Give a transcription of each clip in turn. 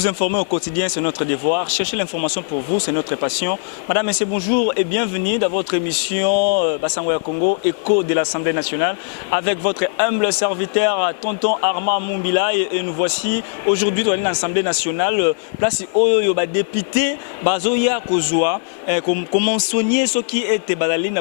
Vous informer au quotidien, c'est notre devoir. Chercher l'information pour vous, c'est notre passion. Madame, Messieurs, bonjour et bienvenue dans votre émission Basangoya Congo, écho de l'Assemblée nationale, avec votre humble serviteur, Tonton Armand Mumbila. Et nous voici aujourd'hui dans l'Assemblée nationale, place où il y a des députés, Bazoya Kozwa, comment soigner ceux qui étaient Badaline,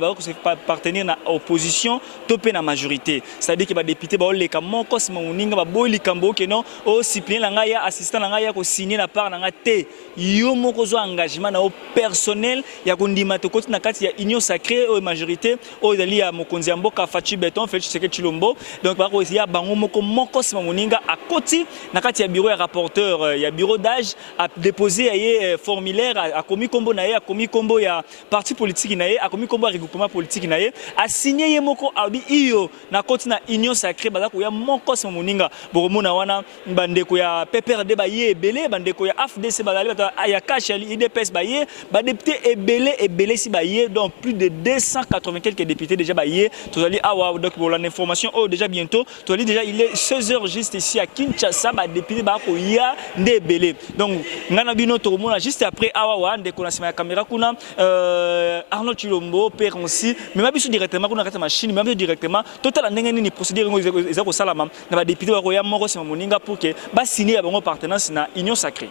partenaires dans l'opposition, topé dans la majorité. C'est-à-dire que les députés, les Kamoko, Simoninga, Boy Kambo, qui non, au Cyprien, assistant, signé la part na té yo moko zo engagement na personnel ya kondima to koti na kati ya union sacrée au majorité au dali ya mokonzi mboka Fachi Beton Félix Tshisekedi Tshilombo donc ba ko ya bango moko sima moninga a koti na kati ya bureau ya rapporteur ya bureau d'âge a déposé ay formulaire a komi kombo na ye a komi kombo ya parti politique na ye a komi kombo ya regroupement politique na ye a signé ye moko abi iyo na koti na union sacrée ba ko ya moko sima moninga bokomona wana bandeko ya PPRD ba ye bandeko ya AFDC badali ya cash ya IDPS baye ba député ebelé si baye donc plus de 280 quelques députés déjà baye tozali awa donc pour l'information déjà bientôt tozali déjà il est 16h juste ici à Kinshasa ba député ba ko ya ndebelé donc ngana bino to mona juste après awa wa ndeko na sima ya caméra kuna Arnaud Tshilombo père aussi mais ma biso directement kuna kata machine même directement total ndenge ni procédure ngo ko salama na ba député ba ko ya moko sima moninga pour que ba signer bango partenance na union sacrée.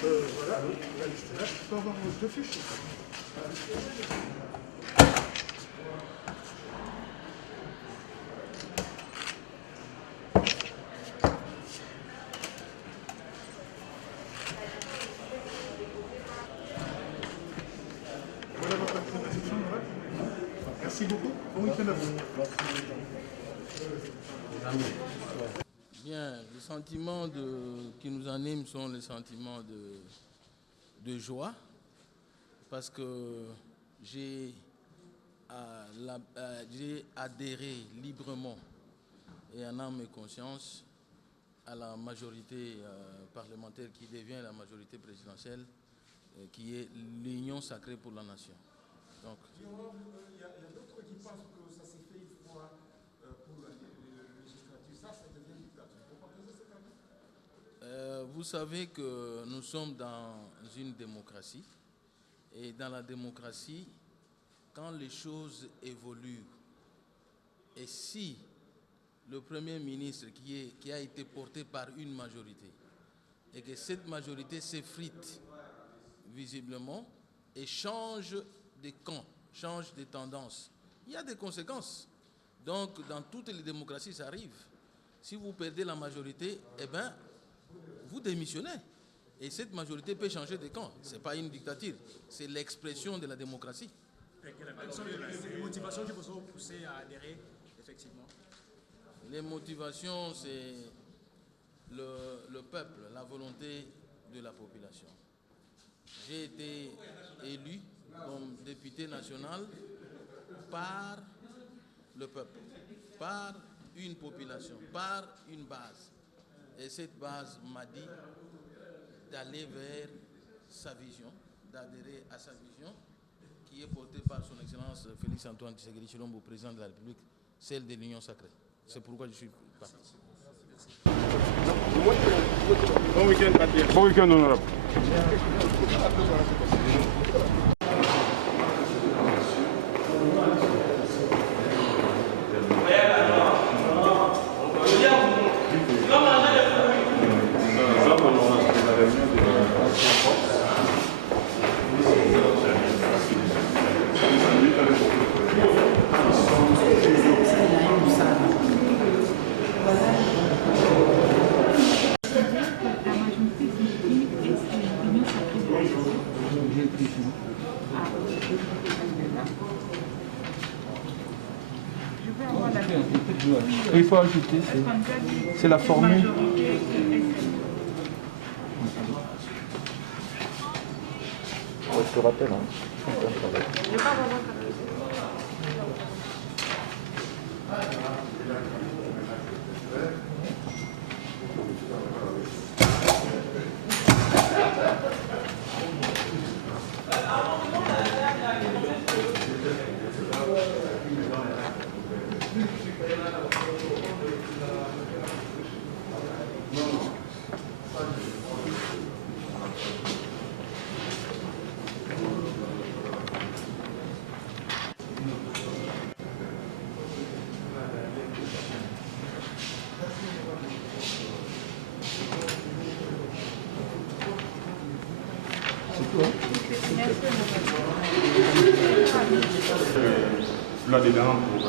Voilà, là, je peux avoir deux fiches. Voilà votre présentation. Merci beaucoup. Bon week-end à vous. Bien, les sentiments qui nous animent sont les sentiments de joie, parce que j'ai adhéré librement et en âme et conscience à la majorité parlementaire qui devient la majorité présidentielle, qui est l'Union sacrée pour la nation. Donc, il y a d'autres qui pensent que ça s'est fait une fois pour la législature. Ça devient dictature. Vous partagez cet avis? Vous savez que nous sommes dans une démocratie. Et dans la démocratie, quand les choses évoluent, et si le Premier ministre qui a été porté par une majorité, et que cette majorité s'effrite visiblement et change de camp, change de tendance, il y a des conséquences. Donc, dans toutes les démocraties, ça arrive. Si vous perdez la majorité, eh bien, vous démissionnez. Et cette majorité peut changer de camp. Ce n'est pas une dictature, c'est l'expression de la démocratie. Quelles sont les motivations qui vous ont poussé à adhérer, effectivement? Les motivations, c'est le peuple, la volonté de la population. J'ai été élu comme député national par le peuple, par une population, par une base. Et cette base m'a dit d'aller vers sa vision, d'adhérer à sa vision, qui est portée par son Excellence Félix Antoine Tshisekedi Tshilombo, président de la République, celle de l'Union sacrée. C'est pourquoi je suis parti. Bon week-end, Patrick. Bon week-end, honorable. Il faut ajouter, c'est la formule. Je te rappelle, Là-dedans pour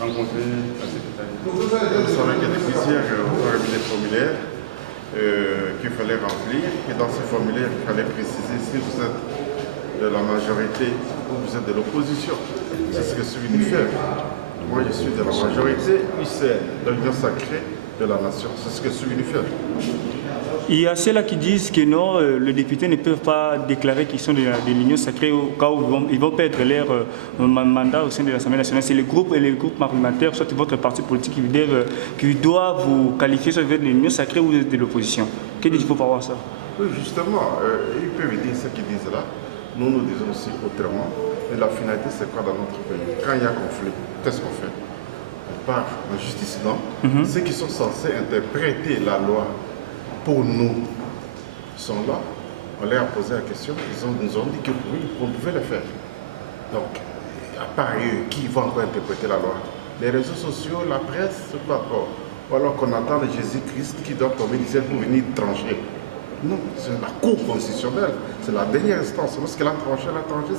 rencontrer la secrétaire. Vous savez qu'il y a des poussières, on a remis des formulaires qu'il fallait remplir. Et dans ces formulaires, il fallait préciser si vous êtes de la majorité ou vous êtes de l'opposition. C'est ce que je suis venu faire. Moi, je suis de la majorité, UCN, de l'Union sacrée de la nation. C'est ce que je suis venu faire. Il y a ceux-là qui disent que non, les députés ne peuvent pas déclarer qu'ils sont de l'Union sacrée au cas où ils vont perdre leur mandat au sein de l'Assemblée nationale. C'est les groupes parlementaires, soit votre parti politique, qui doivent vous qualifier soit de l'Union sacrée ou de l'opposition. Que dites-vous par rapport à ça? Oui, justement, ils peuvent dire ce qu'ils disent là. Nous, nous disons aussi autrement. Et la finalité, c'est quoi dans notre pays? Quand il y a conflit, qu'est-ce qu'on fait? On part en justice, non? Ceux qui sont censés interpréter la loi pour nous sont là. On leur a posé la question, ils nous ont dit que oui, on pouvait le faire. Donc, à part eux, qui vont encore interpréter la loi? Les réseaux sociaux, la presse, c'est pas encore. Ou alors qu'on attend le Jésus-Christ qui doit tomber du ciel pour venir trancher. Non, c'est la Cour constitutionnelle, c'est la dernière instance. Lorsqu'elle a tranché,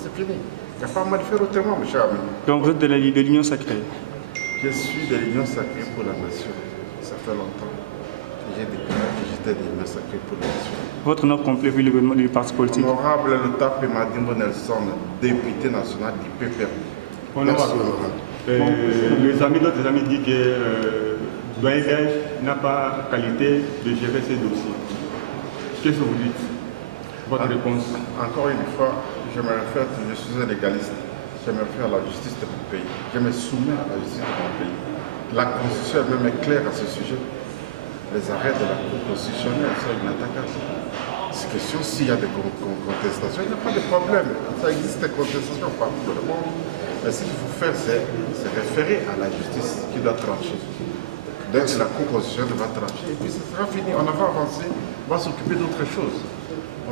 c'est fini. Il n'y a pas mal de faire autrement, mes chers amis. Donc vous êtes de l'Union sacrée? Je suis de l'Union sacrée pour la nation. Ça fait longtemps. J'ai déclaré que j'étais de l'Union sacrée pour la nation. Votre nom complet, puis le gouvernement du parti politique? Honorable Lutap Madimbo Nelson, député national du PPR. Honorable. D'autres amis disent que Doyen n'a pas qualité de gérer ces dossiers. Qu'est-ce que vous dites? Votre réponse? Encore une fois, je suis un légaliste. Je me réfère à la justice de mon pays. Je me soumets à la justice de mon pays. La Constitution elle-même est claire à ce sujet. Les arrêts de la Cour constitutionnelle sont inattaquables. C'est question s'il y a des contestations, il n'y a pas de problème. Ça existe des contestations partout dans le monde. Mais ce qu'il faut faire, c'est référer à la justice qui doit trancher. Donc la Cour constitutionnelle va trancher et puis ce sera fini. On va avancer, on va s'occuper d'autre chose.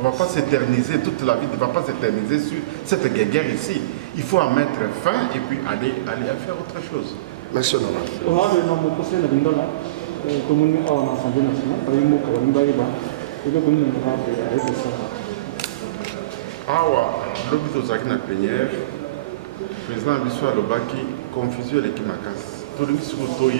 On ne va pas s'éterniser toute la vie, on ne va pas s'éterniser sur cette guerre ici. Il faut en mettre fin et puis aller faire autre chose. Merci, honorable. Awa, l'objet de la plénière, le président Bissou Alobaki, confusion l'équipe Makas. Tout le monde se retrouve.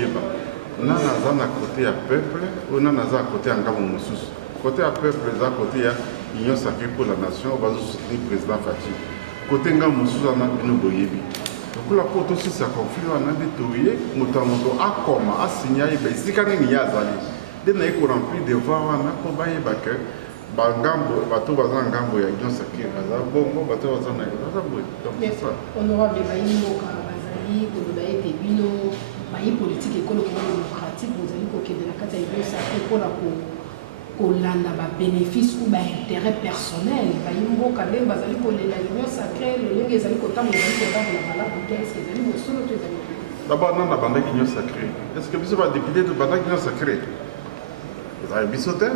Nous sommes à côté du peuple ou nous sommes à côté de Ngamoussous. Côté du peuple, nous sommes à côté de l'Union sacrée pour la nation, on va soutenir le président Fatih. Côté Ngamoussous, on a une boyebi. Donc la porte aussi, c'est un conflit, on a des touillés, notamment à Koma, à Signal, si quand il y a Zali. Dès qu'on a rempli des voies, on a combattu que Bangambo, bateau bazan Ngambo, il y a une sacrée, Bongo, bateau bazan Ngambo. Donc c'est ça. Honorable Baïmo, Bazali, Kolobaye, Tebino, Baï politique économique démocratique, vous allez coquer de la carte à l'Union sacrée pour la kolanda ba bénéfice ou ba intérêt personnel bayimbo kale bazali kolela l'Union sacrée le lingi ezali kotambola la malamu te est-ce que ezali mosolo to ezali d'abord nana bandaki Union sacrée est-ce que biso badéputé to bandaki Union sacrée ezali biso te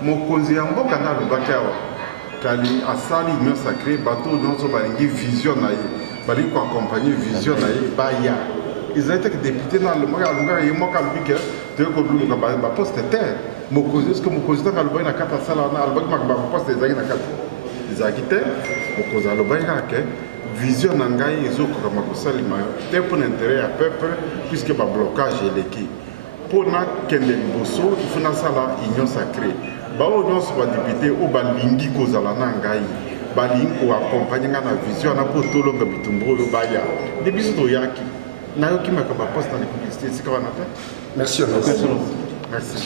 mokonzi ya mboka na alobaki awa kali asali Union sacrée bato nyonso balingi vision na ye balingi koaccompagne vision na ye baya ezali teke député na alongaka ye moko alobi ke toye koluluka baposte te est-ce que mokonzi ntango alobaki na kati asala wana alobaki makambo baposte ezalaki na kati ezalaki te mokonzi alobaki kaka ke vision na ngai ezokokama kosalema te mpona intérêt ya peuple puisque bablocage eleki mpona kende liboso ifo nasala union sacrée bao nyonso badepute oyo balingi kozala na ngai balingi koaccompagne ngai na vision wana mpo tolonga bitumbu oyo baya nde biso toyaki nayoki makambo baposte na publicité esika wana te. Merci, honorable. Merci.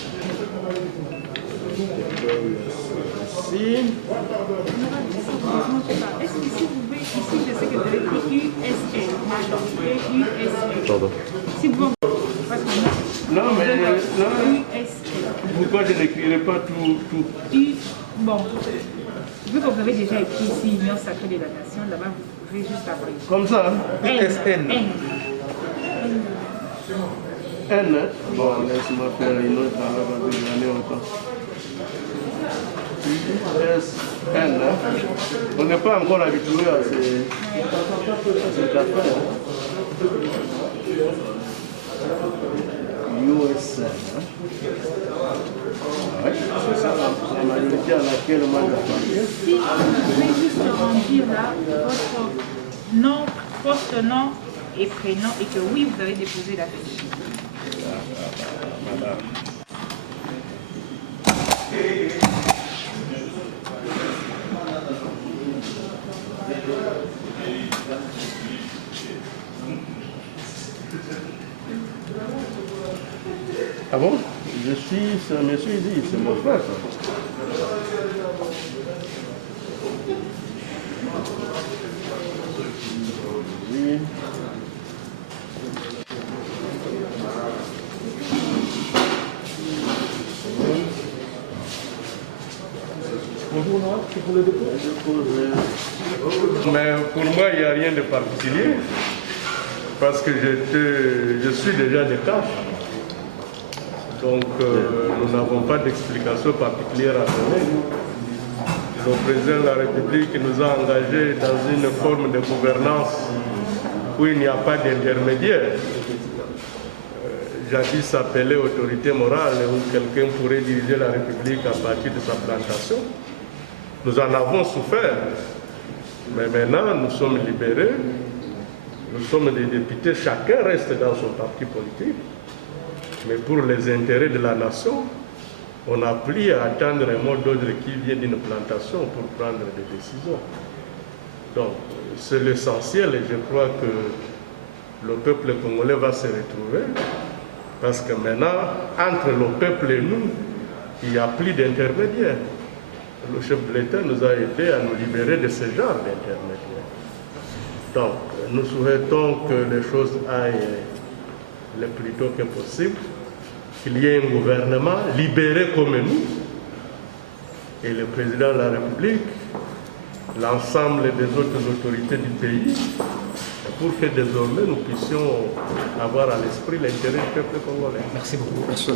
Est-ce que si vous voulez, ici, je sais que vous avez écrit USL, USL. Pardon. Si vous parce que non, mais non, USL. Pourquoi je n'écrirai pas tout Bon, vu que vous avez déjà écrit ici Union sacrée de la nation, là-bas, vous pouvez juste avoir. comme ça, hein? N. SN. N. N, bon, laisse-moi faire une autre avant de gagner autant. S, N, on n'est pas encore habitué à cette affaire. USN. Oui, c'est ça la majorité à laquelle moi j'appartiens. Si vous pouvez juste remplir là votre nom, poste-nom et prénom et que oui, vous avez déposé la fiche. Madame. Ah bon? Je me suis dit, c'est mon frère ça. Oui. Bonjour, Noah, c'est pour le dépôt? Mais pour moi, il n'y a rien de particulier. Parce que je suis déjà de tâche. Donc, nous n'avons pas d'explication particulière à donner. Le président de la République nous a engagés dans une forme de gouvernance où il n'y a pas d'intermédiaire. Jadis s'appelait autorité morale, où quelqu'un pourrait diriger la République à partir de sa plantation. Nous en avons souffert. Mais maintenant, nous sommes libérés. Nous sommes des députés, chacun reste dans son parti politique. Mais pour les intérêts de la nation, on n'a plus à attendre un mot d'ordre qui vient d'une plantation pour prendre des décisions. Donc, c'est l'essentiel et je crois que le peuple congolais va se retrouver parce que maintenant, entre le peuple et nous, il n'y a plus d'intermédiaire. Le chef de l'État nous a aidés à nous libérer de ce genre d'intermédiaire. Donc, nous souhaitons que les choses aillent le plus tôt que possible, qu'il y ait un gouvernement libéré comme nous, et le président de la République, l'ensemble des autres autorités du pays, pour que désormais nous puissions avoir à l'esprit l'intérêt du peuple congolais. Merci beaucoup. Merci.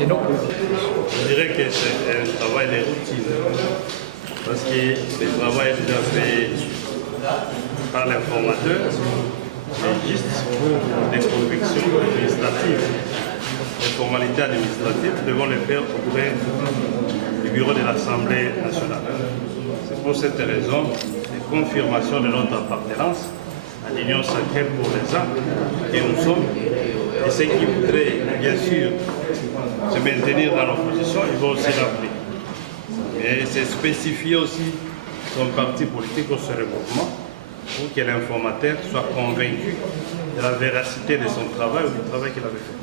Et donc, je dirais que c'est un travail de routine, parce que le travail est déjà fait par l'informateur, mais juste pour des convictions administratives, des formalités administratives, nous devons les faire auprès du bureau de l'Assemblée nationale. C'est pour cette raison, les confirmations de notre appartenance à l'Union sacrée pour les uns que nous sommes, et ceux qui voudraient, bien sûr, se maintenir dans l'opposition, ils vont aussi l'appeler. Mais c'est spécifié aussi son parti politique ou son regroupement pour que l'informateur soit convaincu de la véracité de son travail ou du travail qu'il avait fait.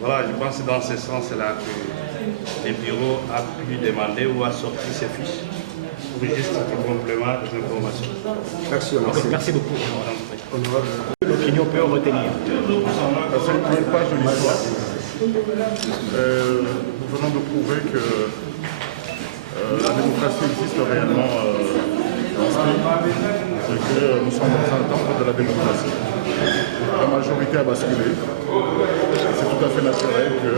Voilà, je pense que dans ce sens-là que le bureau a pu demander ou a sorti ses fiches pour juste un complément d'information. merci beaucoup. L'opinion peut retenir. À cette première page de l'histoire, nous venons de prouver que la démocratie existe réellement dans ce pays et que nous sommes dans un temps de la démocratie. La majorité a basculé. C'est tout à fait naturel que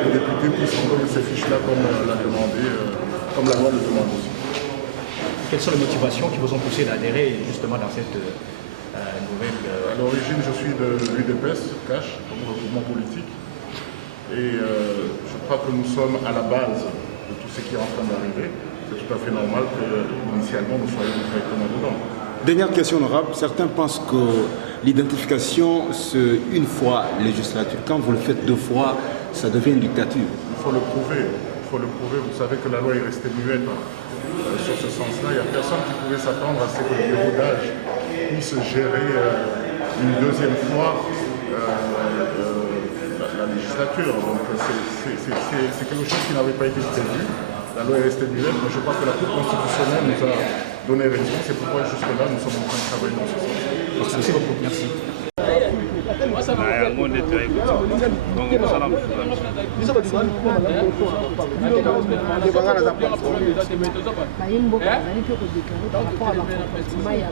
les députés puissent envoyer ces fiches-là comme l'a demandé, comme la loi le demande aussi. Quelles sont les motivations qui vous ont poussé d'adhérer justement dans cette nouvelle... À l'origine, je suis de l'UDPS, CACH, comme mouvement politique. Et je crois que nous sommes à la base de tout ce qui est en train d'arriver. C'est tout à fait normal qu'initialement nous soyons directement dedans. Dernière question honorable, certains pensent que l'identification, c'est une fois législature. Quand vous le faites deux fois, ça devient une dictature. Il faut le prouver. Il faut le prouver. Vous savez que la loi est restée muette sur ce sens-là. Il n'y a personne qui pouvait s'attendre à ce que le bureau d'âge puisse gérer une deuxième fois la législature. Donc c'est quelque chose qui n'avait pas été prévu. La loi est restée muette, mais je crois que la Cour constitutionnelle nous a donné raison. C'est pourquoi jusque-là, nous sommes en train de travailler dans ce sens. Merci beaucoup. Merci. yango nde toyekuti donc kosala bayimboka bazali mpe kodeklare par rapport à bacomportement ya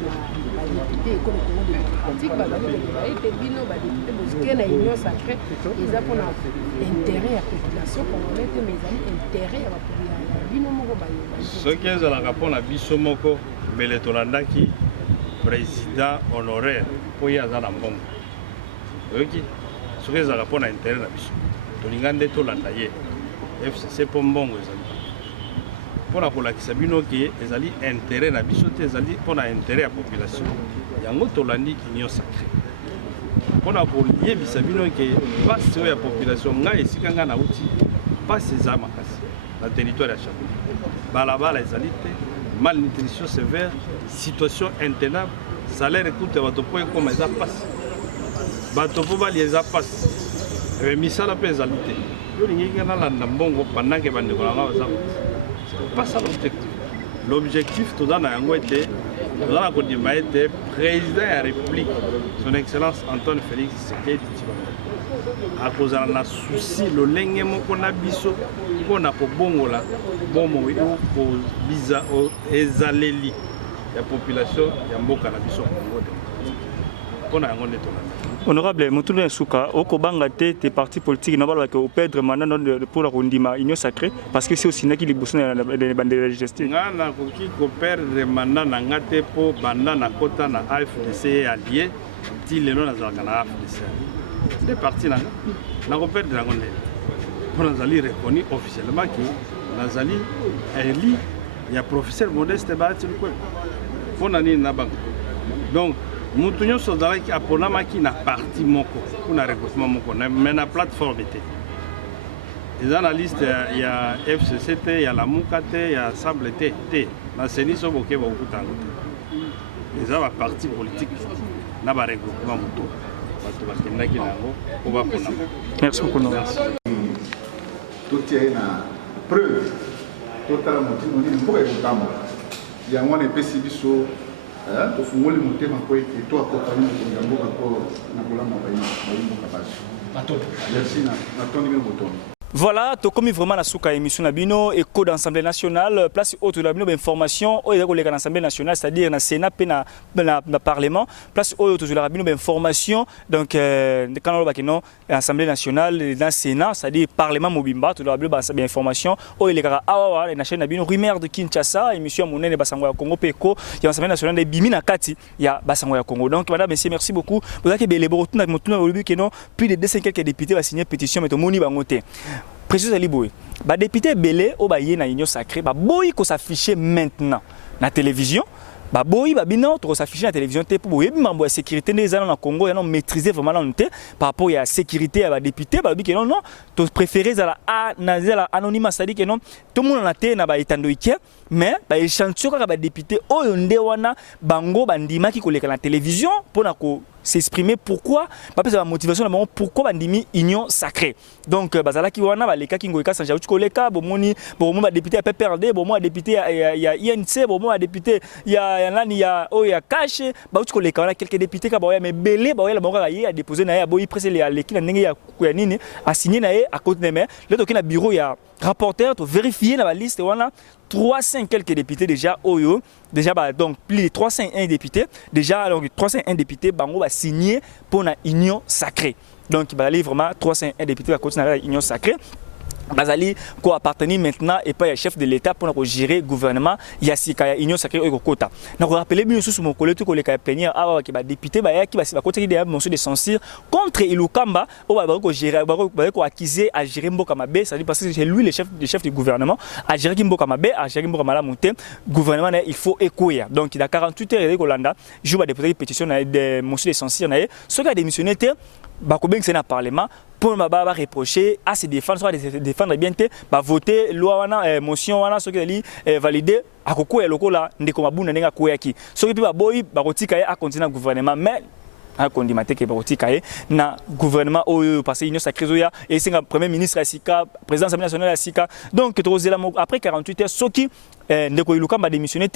badepute ekolo congo démocratique bazali koloba ete bino badepute bozike na union sacré eza mpona intérêt ya population congolais te mais ezali intérêt ya bino moko soki ezalaka mpona biso moko mbele tolandaki président honoraire mpo ye aza na mbongo oyoki soki ezalaka mpona intérêt na biso tolinga nde tolanda ye FCC mpo mbongo ezali mpona kolakisa bino ke ezali intérêt na biso te ezali mpona intérêt ya population yango tolandi union sacré mpona koyebisa bino ke mpasi oyo ya population ngai esika ngai nauti mpasi eza makasi na territoire ya Chapo balabala ezali te malnutrition sévère situation intenable salaire ekute bato mpo ekoma eza mpasi bato mpo balia eza mpasi misala mpe ezali te yo lingeki nalanda mbongo pendant ke bandeko nanga baza pas ça l'objectif. L'objectif, tout dans yango était, nous allons continuer ete président de la République, son Excellence Antoine Félix Tshisekedi à cause de la souci, le lenge moko na biso, pona ko bongola, bomo yo ko biza o ezaleli la population ya mboka na biso Congo. Pona yango ndetona. Honorable Mutulu Souka, au Kobanga tes partis politiques n'ont pas au perdre maintenant pour la Rondima union sacrée parce que c'est aussi qui les bousson des bandes de la gestion. Ngana koki ko perdre maintenant na ngate po banda na kota na AFDC allié ti lelo na zalaka na AFDC. Des partis na ko perdre na ngone. Pour nazali reconnu officiellement que nazali élu ya professeur Modeste Bahati Lukwebo. Pour nani na banque. Donc mutu nyonso ozalaki aponamaki na parti moko kuna recrutement moko mais na plateforme te eza na liste ya FCC te ya Lamuka te ya Sable te na seni so boke bakokuta yango te eza baparti politique na baregroupement moto bato bakendaki na yango po baponama. Merci beaucoup. totie na preuve totala motimo nini mboka ekotambola yango wana epesi biso tofungoli motema po ete to akokani mokonzi ya mboka mpo na kolamba bayimboka baso. Merci na tondi bino botondo. Voilà, tout comme vraiment la souka émission Nabino et code d'Assemblée nationale, place haute de la information, au de l'Assemblée nationale, c'est-à-dire dans le Sénat, dans le Parlement, place haute de la information, donc quand on va l'Assemblée nationale, dans le Sénat, c'est-à-dire Parlement Mobimba, tout la information, au il y a la nationale Nabino, rumeur de Kinshasa, émission Mounen et Basangoya Congo Peko, il y a l'Assemblée nationale de Bimina Kati, il y a Basangoya Congo. Donc, madame, messieurs, merci beaucoup. Vous avez que les Borotounes avec mon plus de 200 quelques députés vont signer pétition, mais tout le monde va voter. Précisément, les députés belé au baye na union sacrée, ba boy ko s'afficher maintenant na télévision, ba boy ba bino to s'afficher na télévision te pour yebi mambo ya sécurité des gens na Congo, ya non maîtriser vraiment la unité par rapport à sécurité ya ba député, ba bi que non to préférer za la anonymat, c'est-à-dire que non tout le monde na té na ba etandoike mais ba échantillon ka ba député oyo nde wana bango bandima ki koleka na télévision pour na ko s'exprimer pourquoi parce que la motivation d'abord pourquoi bandimi union sacrée. Donc bazala ki wana ba leka ki ngoika sanja uti koleka bomoni ba député PPRD bomoni député ya INC bomoni député ya nani ya o ya cash ba uti koleka wana quelques députés ka ba ya mais belé ba ya bango ka ya déposer na ya boyi presse ya leki na ndenge ya nini a signer na ye à côté de mais le toki na bureau ya rapporteur to vérifier na la liste wana 300 quelques députés déjà oyo déjà bah, donc plus de 301 députés déjà donc 301 députés bango va signer pour la union sacrée. Donc il va aller vraiment 301 députés va continuer à l'union sacrée. Bazali ko appartenir maintenant et pas le chef de l'État pour gérer gouvernement yasika union sacrée au kota. Na ko rappeler bien sous mon collègue ko le ka plénière awa ki ba député ba ya ki ba côté des motion de censure contre Ilukamba au ba ko gérer ba ko accuser à gérer Mboka Mabe, ça dit parce que c'est lui le chef du gouvernement à gérer Mboka Mabe, à gérer Mboka Mala monter gouvernement il faut écouer. Donc il a 48 heures ko landa je va déposer pétition de motion de censure na ce qui a démissionné Bakobeng c'est na parlement pour ma baba reprocher à se défendre soit défendre bien te ba voter loi wana motion wana ce qui est validé akoko ya lokola ndeko mabuna ndenga koyaki ce qui ba boy ba kotika ya continuer gouvernement mais a condimate ke ba kotika na gouvernement oyo parce que union sacrée zoya et c'est premier ministre asika président de l'Assemblée nationale asika donc après 48 heures ce qui ndeko Ilukamba démissionné,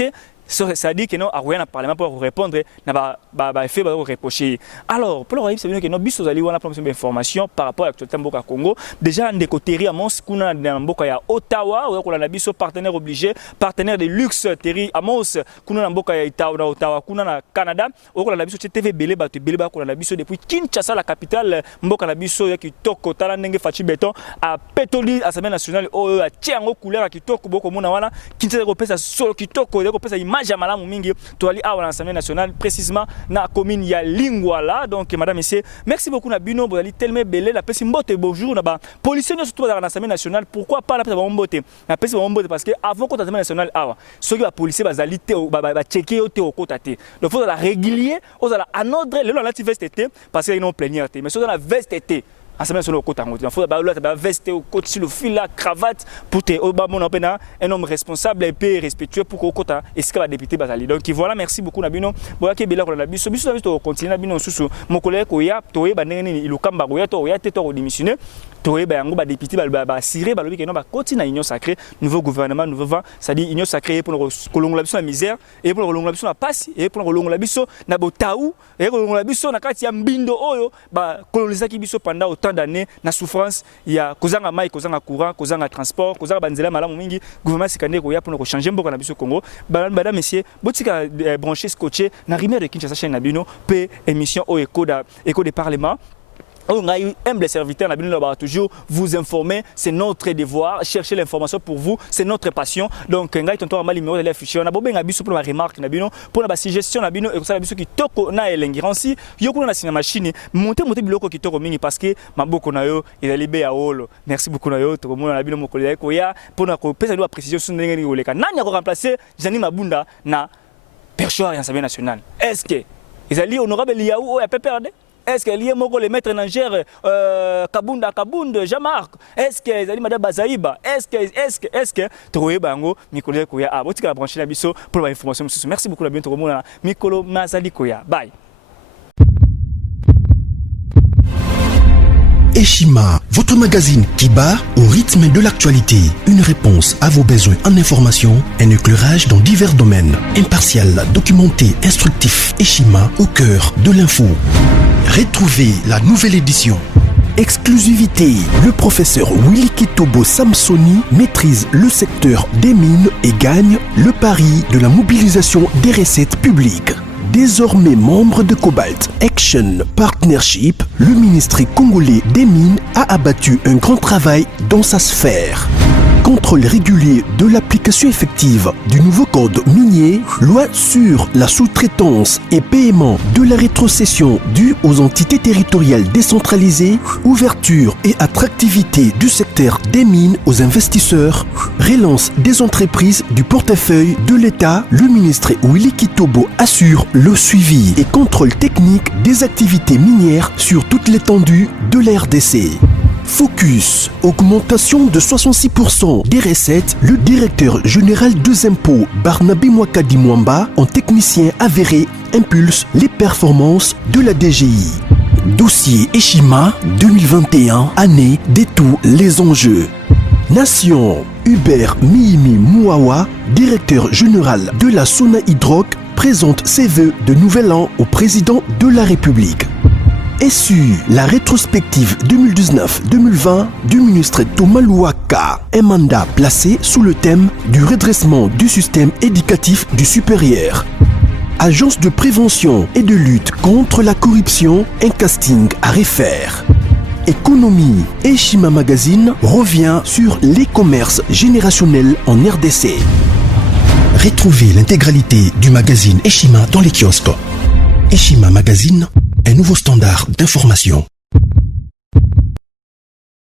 ça dit que non, à rien à parlement pour répondre, n'a pas fait pour reprocher. Alors, pour le royaume, c'est bien que nous bisous allés on a plein d'informations par rapport à l'actualité Mboka Congo. Déjà, ndeko Terry Amos, kuna dans Mboka ya Ottawa, on a biso partenaire obligé, partenaire de luxe Terry Amos, kuna na Mboka ya Ottawa, kuna na Canada, on a biso TV Belé Bato Belé Ba, on a biso depuis Kinshasa, la capitale Mboka na biso ya kitoko tala ndenge fachi béton à Petoli Assemblée nationale, à Tiango couleur à kitoko boko mona wana Kinshasa ko pesa solo kitoko, ko pesa image ya malamu mingi to ali à l'Assemblée nationale précisément na commune ya Lingwala. Donc madame messieurs, merci beaucoup na bino bozali tellement belé la pesi mbote bonjour na ba policiers nous surtout dans l'Assemblée nationale. Pourquoi pas la pesi mbote na pesi mbote parce que avant que l'Assemblée nationale awa ceux qui ba policiers bazali te ba checker au te au côté donc faut la régulier aux la en ordre le la veste été parce qu'ils n'ont plénière mais ceux dans la veste été Assemblée nationale au côté il faut la veste au côté sur le fil la cravate pour te un homme responsable et peu respectueux pour qu'au côté et ce que va député bazali. Donc voilà, merci beaucoup Nabino boya ke bela ko na biso biso to continuer Nabino susu mon collègue Oya toye ba ndenge Ilukamba Oya to Oya te to démissionner toye ba yango ba député ba siré ba lobi ke no ba continuer union sacrée nouveau gouvernement nouveau vent ça dit union sacrée pour kolongola biso la misère et pour kolongola biso la passe et pour kolongola biso na botaou et kolongola biso na kati ya mbindo oyo ba kolonisaki biso pendant d'années na souffrance il y a kozanga mai kozanga courant kozanga transport kozanga banzela malamu mingi gouvernement sikande ko ya pour changer mboka na biso Congo madame messieurs botika brancher scotché na rivière de Kinshasa chaîne na bino pe émission au écho des parlements. On a eu humble serviteur, on a toujours vous informer, c'est notre devoir, chercher l'information pour vous, c'est notre passion. Donc, on a tonton mal numéro de l'affiche, on a besoin de pour la remarque, pour la suggestion, et ça qui toko na elengiransi, yoko na cinéma machine, monter biloko qui toko mingi parce que ma boko na yo il a libé à holo. Merci beaucoup na yo, tout le monde na bino mon collègue Oya pour na ko pesa la précision sur ndenge ni oleka. Nani ko remplacer Jani Mabunda na perchoir en Assemblée nationale. Est-ce que ils allaient honorable Liaou ou a PPRD? Est-ce que lié moko les maîtres nageurs Kabunda Jean-Marc? Est-ce que les madame Bazaïba? Est-ce que trouver bango Mikolo Koya a botika la brancher la biso pour l'information. Merci beaucoup la bientôt mona Mikolo Mazali Koya. Bye. Eshima, votre magazine qui bat au rythme de l'actualité. Une réponse à vos besoins en information, un éclairage dans divers domaines. Impartial, documenté, instructif. Eshima au cœur de l'info. Retrouvez la nouvelle édition. Exclusivité, le professeur Willy Kitobo Samsoni maîtrise le secteur des mines et gagne le pari de la mobilisation des recettes publiques. Désormais membre de Cobalt Action Partnership, le ministère congolais des Mines a abattu un grand travail dans sa sphère. Contrôle régulier de l'application effective du nouveau code minier, loi sur la sous-traitance et paiement de la rétrocession due aux entités territoriales décentralisées, ouverture et attractivité du secteur des mines aux investisseurs, relance des entreprises du portefeuille de l'État, le ministre Willy Kitobo assure le suivi et contrôle technique des activités minières sur toute l'étendue de la RDC. Focus, augmentation de 66% des recettes, le directeur général des impôts Barnabé Mwakadi Mwamba, en technicien avéré, impulse les performances de la DGI. Dossier Eshima 2021, année de tous les enjeux. Nation, Hubert Mihimi Mouawa, directeur général de la Sona Hydroc, présente ses vœux de nouvel an au président de la République. SU, la rétrospective 2019-2020 du ministre Thomas Louaka, un mandat placé sous le thème du redressement du système éducatif du supérieur. Agence de prévention et de lutte contre la corruption, un casting à refaire. Économie, Eshima Magazine revient sur les commerces générationnels en RDC. Retrouvez l'intégralité du magazine Eshima dans les kiosques. Eshima Magazine, un nouveau standard d'information.